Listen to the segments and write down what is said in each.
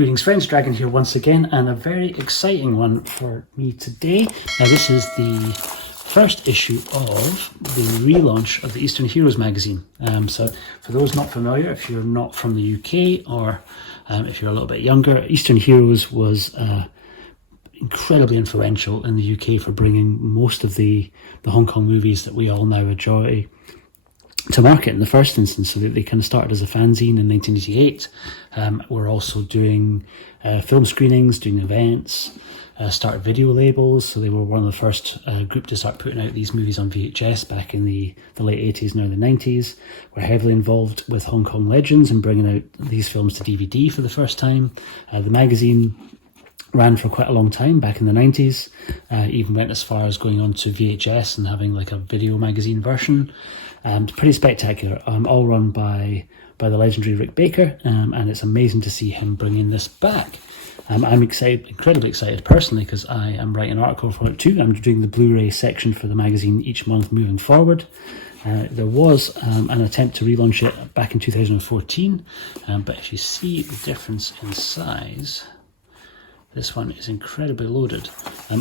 Greetings friends, Dragon here once again, and a very exciting one for me today. Now this is the first issue of the relaunch of the Eastern Heroes magazine. So for those not familiar, if you're not from the UK or if you're a little bit younger, Eastern Heroes was incredibly influential in the UK for bringing most of the Hong Kong movies that we all now enjoy to market in the first instance. So they kind of started as a fanzine in 1988. We're also doing film screenings, doing events, started video labels. So they were one of the first group to start putting out these movies on VHS back in the late 80s and early 90s. We're heavily involved with Hong Kong Legends and bringing out these films to DVD for the first time. The magazine ran for quite a long time back in the 90s, even went as far as going on to VHS and having like a video magazine version. Pretty spectacular, all run by the legendary Rick Baker, and it's amazing to see him bringing this back. I'm incredibly excited personally, because I am writing an article for it too. I'm doing the Blu-ray section for the magazine each month moving forward. There was an attempt to relaunch it back in 2014, but if you see the difference in size, this one is incredibly loaded.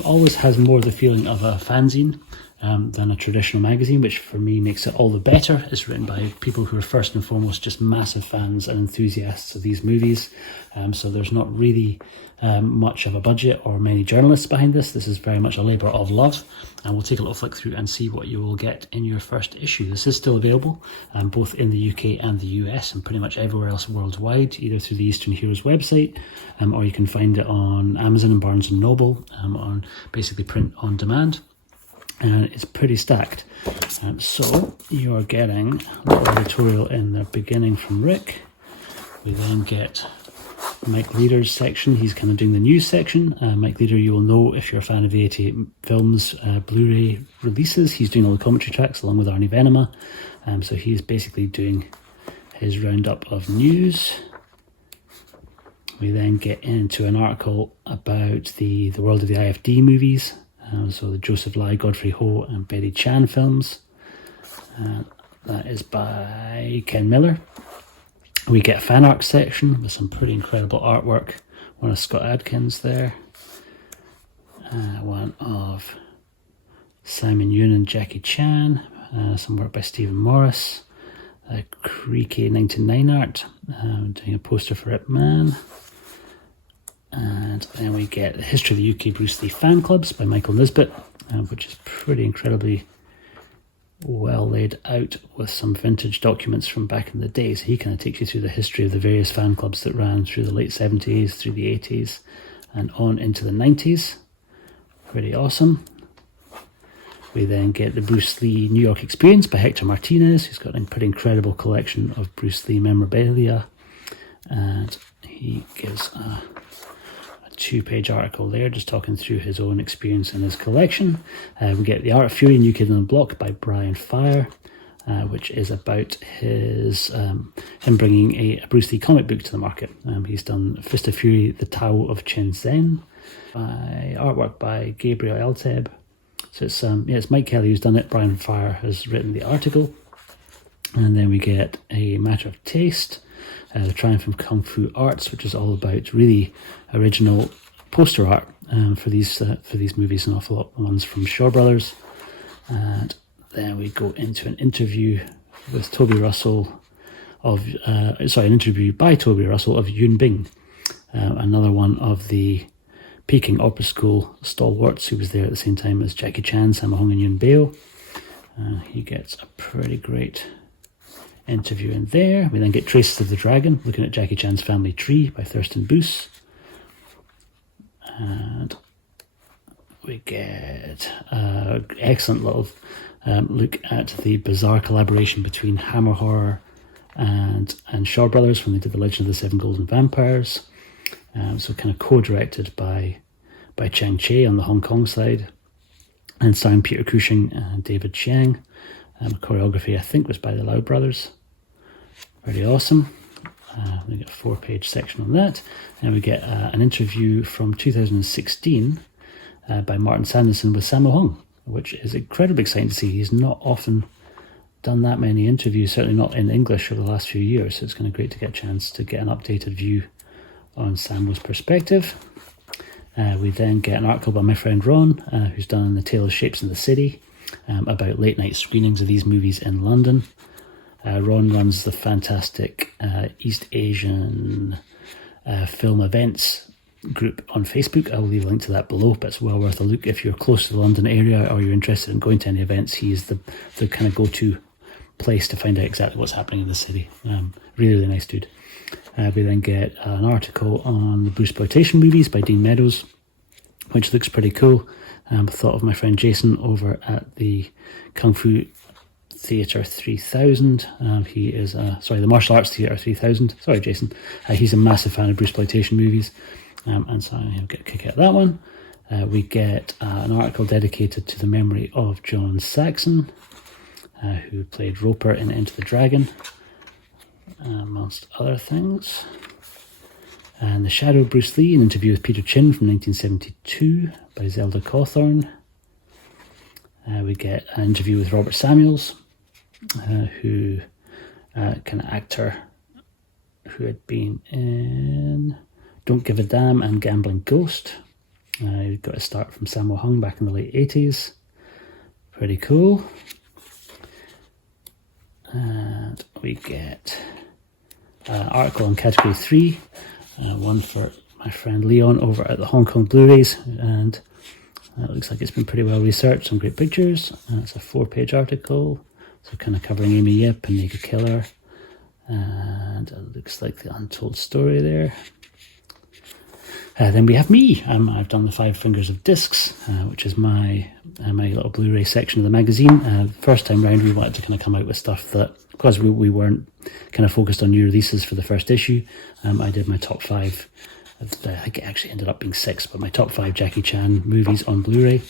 Always has more the feeling of a fanzine than a traditional magazine, which for me makes it all the better. It's written by people who are first and foremost just massive fans and enthusiasts of these movies. So there's not really much of a budget or many journalists behind this. This is very much a labour of love, and we'll take a little flick through and see what you will get in your first issue. This is still available both in the UK and the US and pretty much everywhere else worldwide, either through the Eastern Heroes website, or you can find it on Amazon and Barnes & Noble on basically print on demand. And it's pretty stacked. So you are getting a little editorial in the beginning from Rick. We then get Mike Leader's section. He's kind of doing the news section. Mike Leader, you will know if you're a fan of the 88 Films Blu-ray releases. He's doing all the commentary tracks along with Arnie Venema. So he's basically doing his roundup of news. We then get into an article about the world of the IFD movies. So the Joseph Lai, Godfrey Ho and Betty Chan films. That is by Ken Miller. We get a fan art section with some pretty incredible artwork. One of Scott Adkins there. One of Simon Yun and Jackie Chan. Some work by Stephen Morris. Creaky 99 art. Doing a poster for Ip Man. And then we get the History of the UK Bruce Lee Fan Clubs by Michael Nisbet, which is pretty incredibly well laid out with some vintage documents from back in the day. So he kind of takes you through the history of the various fan clubs that ran through the late 70s, through the 80s, and on into the 90s. Pretty awesome. We then get the Bruce Lee New York Experience by Hector Martinez, who's got a pretty incredible collection of Bruce Lee memorabilia. And he gives a 2-page article there just talking through his own experience in his collection. We get The Art of Fury, New Kid on the Block by Brian Fire, which is about him bringing a Bruce Lee comic book to the market. He's done Fist of Fury, The Tao of Chen Zhen, artwork by Gabriel Elteb. So it's Mike Kelly who's done it. Brian Fire has written the article. And then we get A Matter of Taste, The Triumph of Kung Fu Arts, which is all about really original poster art for these movies, an awful lot of ones from Shaw Brothers. And then we go into an interview with Toby Russell an interview by Toby Russell of Yun Bing, another one of the Peking Opera School stalwarts who was there at the same time as Jackie Chan, Sammo Hung and Yun Bao. He gets a pretty great interview in there. We then get Traces of the Dragon, looking at Jackie Chan's family tree by Thurston Boos. And we get an excellent little look at the bizarre collaboration between Hammer Horror and Shaw Brothers when they did The Legend of the Seven Golden Vampires. So kind of co-directed by Chang Che on the Hong Kong side, and starring Peter Cushing and David Chiang. Choreography, I think, was by the Lau Brothers. Pretty awesome. We get a 4-page section on that. And we get an interview from 2016 by Martin Sanderson with Sammo Hung, which is incredibly exciting to see. He's not often done that many interviews, certainly not in English over the last few years. So it's kind of great to get a chance to get an updated view on Sammo's perspective. We then get an article by my friend Ron, who's done The Tale of Shapes in the City, about late night screenings of these movies in London. Ron runs the fantastic East Asian film events group on Facebook. I'll leave a link to that below, but it's well worth a look if you're close to the London area or you're interested in going to any events. He's the kind of go-to place to find out exactly what's happening in the city. Really nice dude. We then get an article on the Bluesploitation movies by Dean Meadows, which looks pretty cool. Thought of my friend Jason over at the Kung Fu Theatre 3000. He is the Martial Arts Theatre 3000. Sorry, Jason. He's a massive fan of Bluesploitation movies, and so he'll get a kick out of that one. We get an article dedicated to the memory of John Saxon, who played Roper in Into the Dragon, amongst other things. And The Shadow of Bruce Lee, an interview with Peter Chin from 1972 by Zelda Cawthorne. We get an interview with Robert Samuels, who kind of actor who had been in Don't Give a Damn and Gambling Ghost. He got a start from Sammo Hung back in the late 80s. Pretty cool. And we get an article on Category 3, one for my friend Leon over at the Hong Kong Blu-rays, and it looks like it's been pretty well researched, some great pictures. It's a 4-page article, so kind of covering Amy Yip and Naked Killer, and it looks like the untold story there. Then we have me. I've done the 5 Fingers of Discs, which is my little Blu-ray section of the magazine. First time round, we wanted to kind of come out with stuff that, because we weren't kind of focused on new releases for the first issue, I did my top 5. I think it actually ended up being 6, but my top 5 Jackie Chan movies on Blu-ray.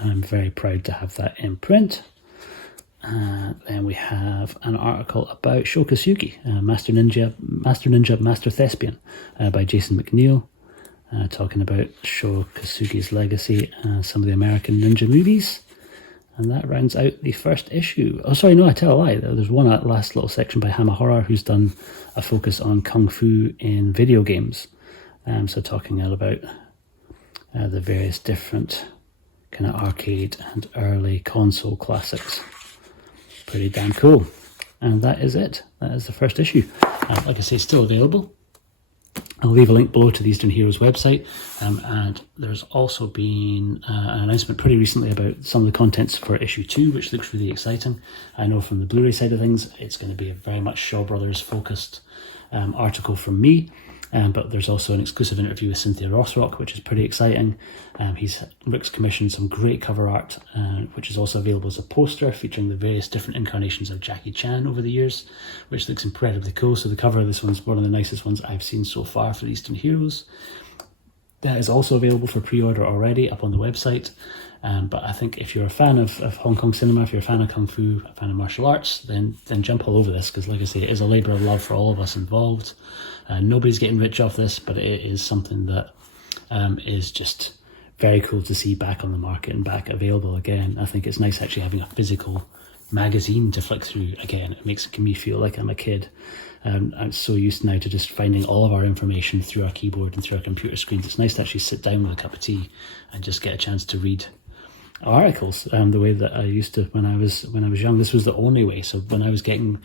I'm very proud to have that in print. Then we have an article about Sho Kosugi, Master Ninja, Master Thespian, by Jason McNeil, talking about Sho Kosugi's legacy and some of the American ninja movies. And that rounds out the first issue. Oh, sorry, no, I tell a lie. There's one last little section by Hama Horror, who's done a focus on Kung Fu in video games. So talking about the various different kind of arcade and early console classics. Pretty damn cool. And that is it. That is the first issue. Like I say, still available. I'll leave a link below to the Eastern Heroes website, and there's also been an announcement pretty recently about some of the contents for issue 2, which looks really exciting. I know from the Blu-ray side of things, it's going to be a very much Shaw Brothers focused article from me, but there's also an exclusive interview with Cynthia Rothrock, which is pretty exciting. Rick's commissioned some great cover art, which is also available as a poster featuring the various different incarnations of Jackie Chan over the years, which looks incredibly cool. So the cover of this one's one of the nicest ones I've seen so far for the Eastern Heroes. That is also available for pre-order already up on the website. But I think if you're a fan of Hong Kong cinema, if you're a fan of Kung Fu, a fan of martial arts, then jump all over this, because like I say, it is a labour of love for all of us involved. Nobody's getting rich off this, but it is something that is just very cool to see back on the market and back available again. I think it's nice actually having a physical magazine to flick through again. It makes me feel like I'm a kid. I'm so used now to just finding all of our information through our keyboard and through our computer screens. It's nice to actually sit down with a cup of tea and just get a chance to read articles the way that I used to when I was young. This was the only way. So when I was getting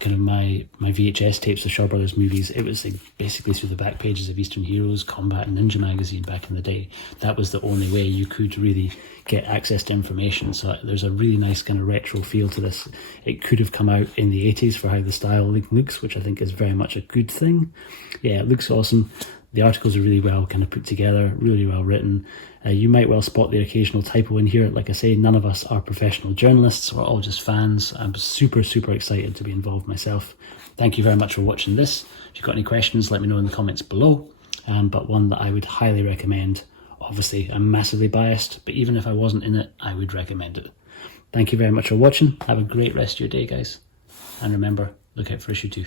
kind of my VHS tapes of Shaw Brothers movies, it was like basically through the back pages of Eastern Heroes, Combat and Ninja magazine back in the day. That was the only way you could really get access to information. So there's a really nice kind of retro feel to this. It could have come out in the 80s for how the style looks, which I think is very much a good thing. Yeah, it looks awesome. The articles are really well kind of put together, really well written. You might well spot the occasional typo in here. Like I say, none of us are professional journalists. We're all just fans. I'm super, super excited to be involved myself. Thank you very much for watching this. If you've got any questions, let me know in the comments below. But one that I would highly recommend. Obviously, I'm massively biased, but even if I wasn't in it, I would recommend it. Thank you very much for watching. Have a great rest of your day, guys. And remember, look out for issue 2.